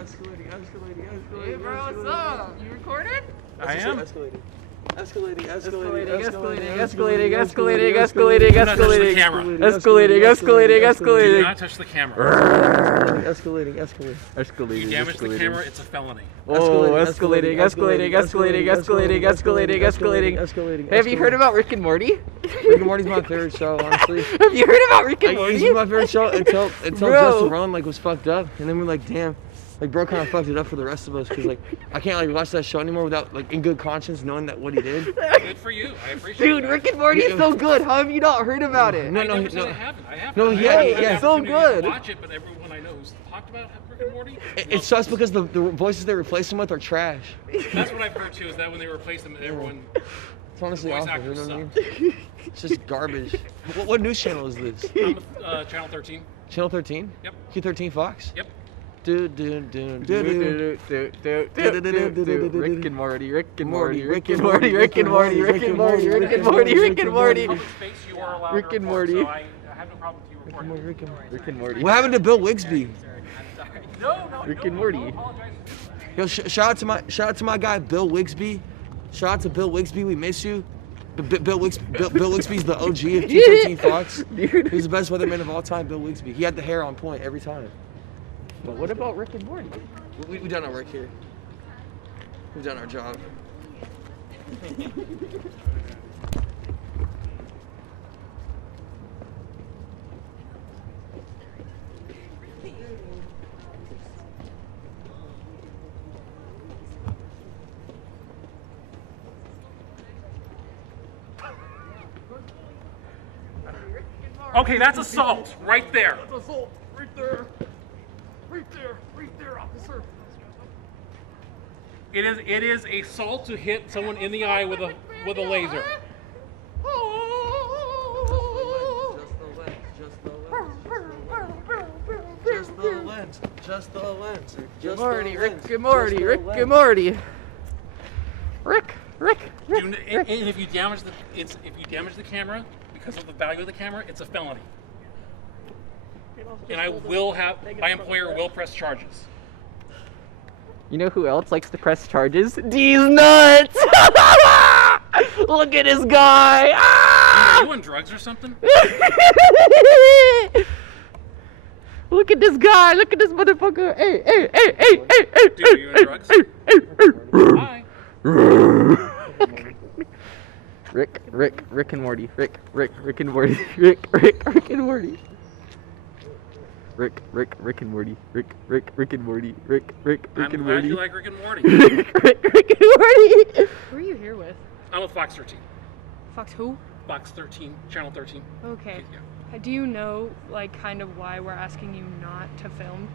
Hey, bro, what's up? You recorded? I am. Escalating. Escalating. Do not touch the camera. Escalating. You damage the camera, it's a felony. Escalating. Have you heard about Rick and Morty? Rick and Morty's my favorite show, honestly. Have you heard about Rick and Morty? It's my favorite show until Justin Rowan was fucked up, and then we're like, damn. Bro kind of fucked it up for the rest of us, because I can't watch that show anymore without in good conscience knowing that what he did. Good for you. I appreciate it. Dude, Rick and Morty is so good. How have you not heard about it? I haven't. I haven't. No, yeah, so good. Watch it, but everyone I know who's talked about Rick and Morty. It's just because the voices they replace him with are trash. That's what I've heard too. Is that when they replace them, everyone. It's honestly voice awful. You actors know what I suck. mean? It's just garbage. What news channel is this? I'm with Channel 13. Channel 13? Yep. Q13 Fox? Yep. Rick and Morty. Public space, you are allowed Rick to and record, Morty. So I have no problem with you recording. Rick and Morty. What happened to Bill Wixby? No. Rick and Morty. Apologize. Yo, shout out to my guy Bill Wixby. Shout out to Bill Wixby. We miss you. Bill Wixby's the OG of Q13 Fox. He's the best weatherman of all time. Bill Wixby. He had the hair on point every time. But what about Rick and Morty? We've done our work here. We've done our job. Okay, that's assault right there. That's assault right there. Right there, officer. It is assault to hit someone in the eye with a laser. Just the lens. Rick and Morty. Rick. And if you damage the camera because of the value of the camera, it's a felony. And my employer will press charges. You know who else likes to press charges? These nuts! Look at this guy! Are you on drugs or something? Look at this guy! Look at this motherfucker! Hey! Dude, are you on drugs? Hi. Rick and Morty. Rick and Morty. Rick and Morty. Rick and Morty. Rick and Morty. Rick I'm and glad Morty. you like Rick and Morty. Rick and Morty. Who are you here with? I'm with Fox 13. Fox who? Fox 13, Channel 13. Okay. Yeah. Do you know, kind of why we're asking you not to film?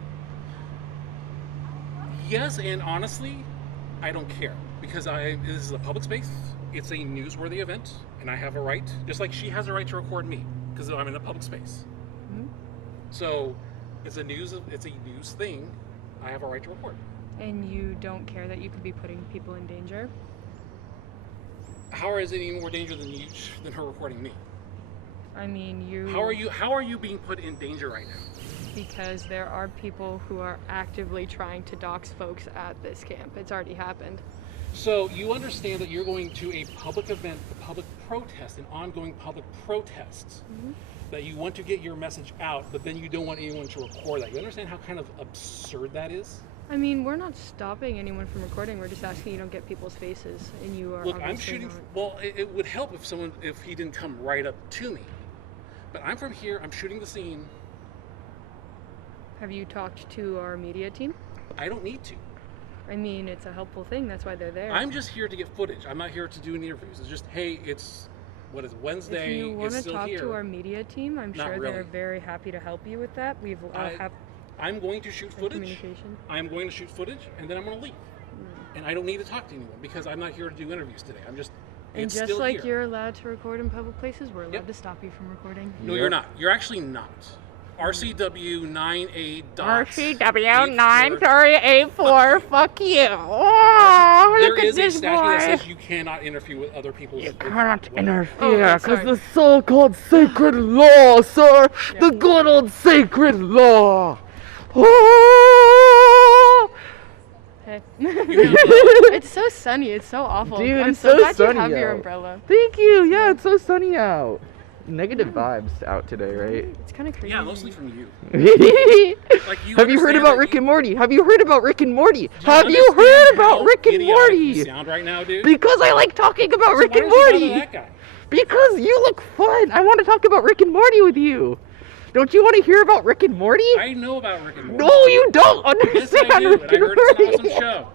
Yes, and honestly, I don't care. Because this is a public space. It's a newsworthy event, and I have a right, just like she has a right to record me, because I'm in a public space. Mm-hmm. So, it's a news thing. I have a right to record. And you don't care that you could be putting people in danger? How is it any more dangerous than her recording me? I mean, How are you being put in danger right now? Because there are people who are actively trying to dox folks at this camp. It's already happened. So you understand that you're going to a public event, a public protest, an ongoing public protest, that you want to get your message out, but then you don't want anyone to record that. You understand how kind of absurd that is? I mean, we're not stopping anyone from recording. We're just asking you don't get people's faces, and you are. Look, I'm obviously shooting. not. Well, it would help if he didn't come right up to me. But I'm from here. I'm shooting the scene. Have you talked to our media team? I don't need to. I mean, it's a helpful thing. That's why they're there. I'm just here to get footage. I'm not here to do any interviews. It's just, hey, Wednesday. If you want it's to still talk here. to our media team, I'm Not sure really. they're very happy to help you with that. I'm going to shoot footage. Communication. I'm going to shoot footage, and then I'm going to leave. And I don't need to talk to anyone because I'm not here to do interviews today. And it's just still like here. you're allowed to record in public places, we're allowed Yep. to stop you from recording. No, you're not. You're actually not. RCW 9A. RCW 9384. Fuck you. Oh, There look at is a this statute boy. that says you cannot interfere with other people's. You can't Oh, interfere because sorry. the so-called sacred law, sir. The good old sacred law. Oh, It's so sunny. It's so awful. Dude, I'm it's so so glad sunny you have your out. umbrella. Thank you. Yeah, it's so sunny out. Negative vibes out today, right? It's kind of crazy. Yeah, mostly from you. Like, Have you heard understand about that Rick and Morty? Have you heard about Rick and Morty? Do you Have you understand heard how about Rick and idiotic you Morty? sound right now, dude? Because I like talking about So Rick why and don't you bother Morty. that guy? Because you look fun. I want to talk about Rick and Morty with you. Don't you want to hear about Rick and Morty? I know about Rick and Morty. No, you don't Yes, understand I do, Rick and I and heard it's an Morty. awesome show.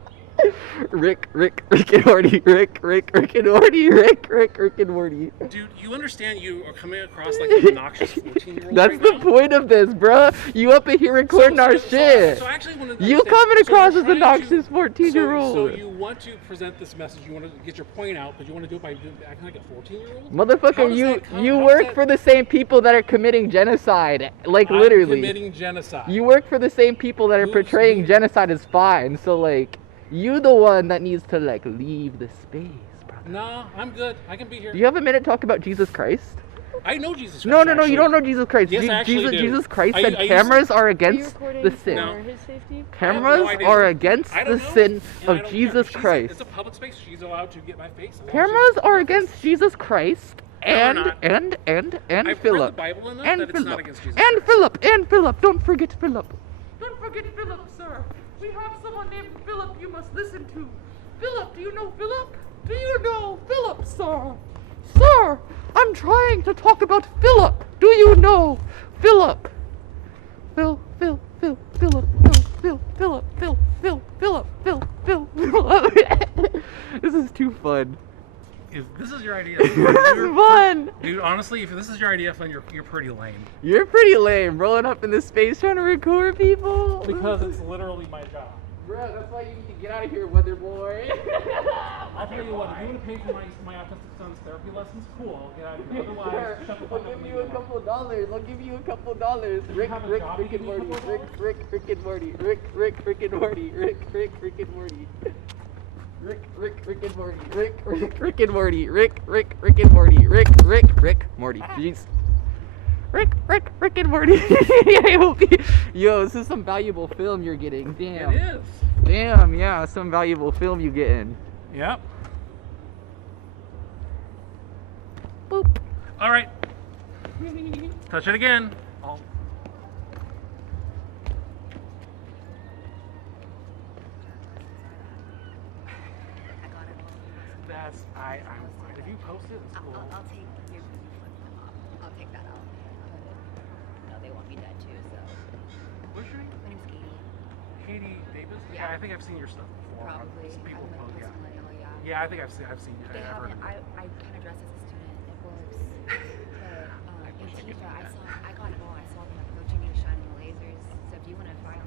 Rick and Morty. Rick and Morty. Rick and Morty. Dude, you understand you are coming across like an obnoxious 14-year-old That's right the now? point of this, bruh. You up in here recording our shit. So I actually want to You understand- coming so across you're as an trying obnoxious to- 14-year-old. So you want to present this message, you want to get your point out, but you want to do it by acting like a 14-year-old? How Motherfucker, does you that come- you how does work that- for the same people that are committing genocide. Like I'm literally. committing genocide. You work for the same people that are Who's portraying me? genocide as fine. So like, you the one that needs to like leave the space, brother. No, I'm good. I can be here. Do you have a minute to talk about Jesus Christ? I know Jesus Christ. No, you actually. don't know Jesus Christ. Yes, I actually do. Jesus Christ I said used to- cameras are Are you against recording the sin. No. for his safety? Cameras no idea. are against I the don't know, sin and I of don't care. Jesus Christ. It's a public space. She's allowed to get my face. as long as Cameras she- are against Jesus Christ and No, they're not. and I've read Philip. the Bible enough And that it's not Philip. against Jesus And Christ. Philip. Don't forget Philip. Don't forget Philip, sir. We have someone named Philip you must listen to. Philip, do you know Philip? Do you know Philip, sir? Sir, I'm trying to talk about Philip. Do you know Philip? Philip. This is too fun. If this is your idea, This is fun. dude. Honestly, if this is your idea of fun, you're pretty lame. You're pretty lame, rolling up in this space trying to record people. Because it's literally my job. Bro, that's why you need to get out of here, weather boy. I'll tell you what. If you want to pay for my autistic son's therapy lessons, cool. I'll get out of here. Otherwise, Sure. shut the I'll fuck up. give and you leave a me alone. couple dollars. Rick have a and job to give Morty. you a couple dollars? Rick and Morty. Rick and Morty. Rick and Morty. Rick and Morty. Rick and Morty. Rick and Morty. Rick Morty. Jeez. Rick and Morty. I hope yo, this is some valuable film you're getting. Damn. It is. Damn, yeah, some valuable film you getting. Yep. Boop. All right. Touch it again. That's I'm fine. If you post it, it's cool. I'll take your I'll take that out. No, they want me dead too, so. What's your name? My name's Katie. Katie Davis? Yeah. I think I've seen your stuff before. Probably. Some people I'm post, like yeah. millennial, yeah. Yeah, I think I've seen you. They I've heard haven't, of it. I kind of dress as a student. It works. But in Tifa, I got home. I saw them approaching me, shining the lasers. So if you want to file